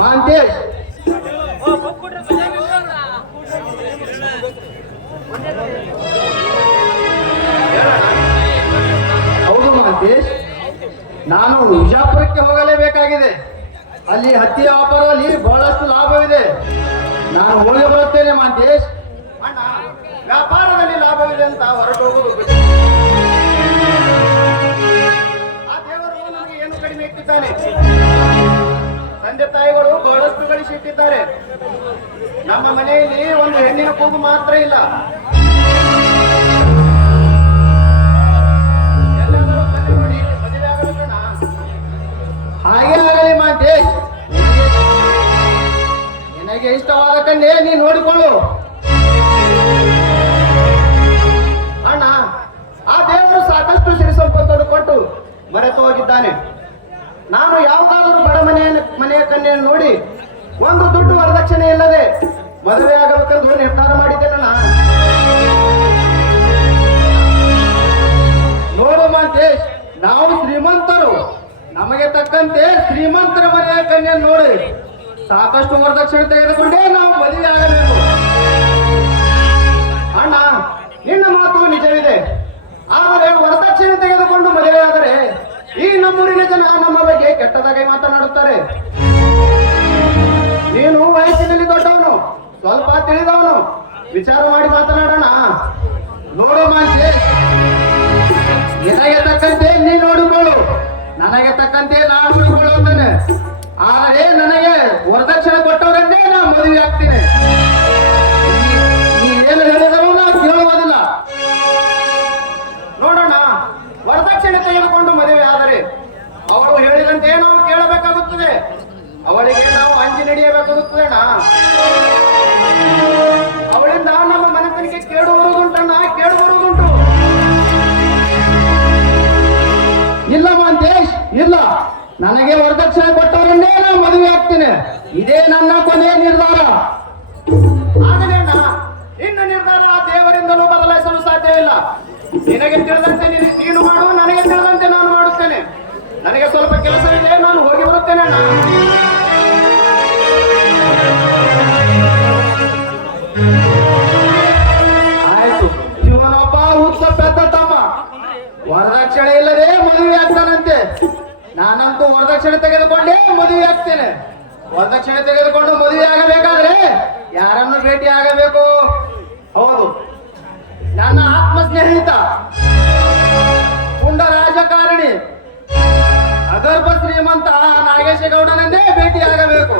ಮಾಂತೇಶ್ ಹೌದು ಮಹಂತೇಶ್, ನಾನು ವಿಜಾಪುರಕ್ಕೆ ಹೋಗಲೇಬೇಕಾಗಿದೆ. ಅಲ್ಲಿ ಹತ್ತಿ ವ್ಯಾಪಾರದಲ್ಲಿ ಬಹಳಷ್ಟು ಲಾಭವಿದೆ. ನಾನು ಹೋಗಿ ಬರುತ್ತೇನೆ ಅಣ್ಣ ವ್ಯಾಪಾರದಲ್ಲಿ ಲಾಭವಿದೆ ಅಂತ ಹೊರಟು ಹೋಗುದು ತಂದೆ ತಾಯಿಗಳು ಬಹಳಷ್ಟು ಗಳಿಸಿಟ್ಟಿದ್ದಾರೆ. ನಮ್ಮ ಮನೆಯಲ್ಲಿ ಒಂದು ಹೆಣ್ಣಿನ ಕೂಗು ಮಾತ್ರ ಇಲ್ಲ. ಹಾಗೆ ಆಗಲಿ ಮಾಂತೇಶ್ ನಿನಗೆ ಇಷ್ಟವಾದ ಕಂಡೇ ನೀ ನೋಡಿಕೊಳ್ಳು. ನಾನು ಯಾವುದಾದರೂ ಬಡ ಮನೆಯ ಮನೆಯ ಕನ್ಯೆಯನ್ನು ನೋಡಿ ಒಂದು ದುಡ್ಡು ವರದಕ್ಷಿಣೆ ಇಲ್ಲದೆ ಮದುವೆ ಆಗಬೇಕೆಂದು ನಿರ್ಧಾರ ಮಾಡಿದ್ದೇನಣ್ಣ ನೋಡು ಮಾಂತೇಶ್ ನಾವು ಶ್ರೀಮಂತರು. ನಮಗೆ ತಕ್ಕಂತೆ ಶ್ರೀಮಂತರ ಮನೆಯ ಕನ್ಯೆ ನೋಡಿ ಸಾಕಷ್ಟು ವರದಕ್ಷಿಣೆ ತೆಗೆದುಕೊಂಡೇ ನಾವು ಮದುವೆ ಆಗಬೇಕು. ಅಣ್ಣ, ನಿನ್ನ ಮಾತು ನಿಜವಿದೆ. ಆದರೆ ವರದಕ್ಷಿಣೆ ತೆಗೆದುಕೊಂಡು ಮದುವೆ ಆದರೆ ಈ ನಮ್ಮೂರಿನ ಜನ ನಮ್ಮ ಸ್ವಲ್ಪ ತಿಳಿದವನು. ವಿಚಾರ ಮಾಡಿ ಮಾತನಾಡೋಣ. ನೋಡು ಮಾಂಜೆ. ನಿನಗೆ ತಕ್ಕಂತೆ ನೀ ನೋಡಿಕೊಳ್ಳು. ನನಗೆ ತಕ್ಕಂತೆ ನಾನು ನೋಡಿಕೊಳ್ಳುತ್ತೇನೆ ಆದರೆ ನನಗೆ ವರದಕ್ಷಿಣೆ ಕೊಟ್ಟವರನ್ನೇ ನಾ ಮದುವೆ ಆಗ್ತೀನಿ. ಏನು ಹೇಳಿದರೂ ನಾ ಕೇಳುವುದಿಲ್ಲ ನೋಡೋಣ. ವರದಕ್ಷಿಣೆ ತೆಗೆದುಕೊಂಡು ಮದುವೆ ಆದರೆ ಅವಳು ಹೇಳಿದಂತೆ ನಾವು ಕೇಳಬೇಕಾಗುತ್ತದೆ. ಅವಳಿಗೆ ನಾವು ಅಂಜಿ ನಡೆಯಬೇಕಾಗುತ್ತದೆ ನನಗೆ ವರದಕ್ಷಿಣೆ ಕೊಟ್ಟವರನ್ನೇ ನಾನು ಮದುವೆ ಆಗ್ತೇನೆ. ಇದೇ ನನ್ನ ಕೊನೆಯ ನಿರ್ಧಾರ. ಇನ್ನು ನಿರ್ಧಾರ ಆ ದೇವರಿಂದಲೂ ಬದಲಾಯಿಸಲು ಸಾಧ್ಯವಿಲ್ಲ. ನಿನಗೆ ತಿಳಿದಂತೆ ನೀನು- ಮಾಡುವ ಮಾಡು ನನಗೆ ತಿಳಿದಂತೆ ನಾನು ಮಾಡುತ್ತೇನೆ. ನನಗೆ ಸ್ವಲ್ಪ ಕೆಲಸ ಇದೆ ನಾನು ಹೋಗಿ ಬರುತ್ತೇನೆ ಅಣ್ಣ. ಆಯ್ತು. ಇವನೊಬ್ಬ ತಮ್ಮ. ವರದಕ್ಷಿಣೆ ಇಲ್ಲದೆ ಮದುವೆ ಆಗ್ತಾನಂತೆ. ನಾನಂತೂ ವರದಕ್ಷಿಣೆ ತೆಗೆದುಕೊಂಡೇ ಮದುವೆ ಆಗ್ತೇನೆ. ವರದಕ್ಷಿಣೆ ತೆಗೆದುಕೊಂಡು ಮದುವೆ ಆಗಬೇಕಾದ್ರೆ ಯಾರನ್ನು ಭೇಟಿ ಆಗಬೇಕು? ಹೌದು. ನನ್ನ ಆತ್ಮ ಸ್ನೇಹಿತ ಪುಂಡ ರಾಜಕಾರಣಿ, ಅಗರ್ಭ ಶ್ರೀಮಂತ ನಾಗೇಶ ಗೌಡನನ್ನೇ ಭೇಟಿ ಆಗಬೇಕು.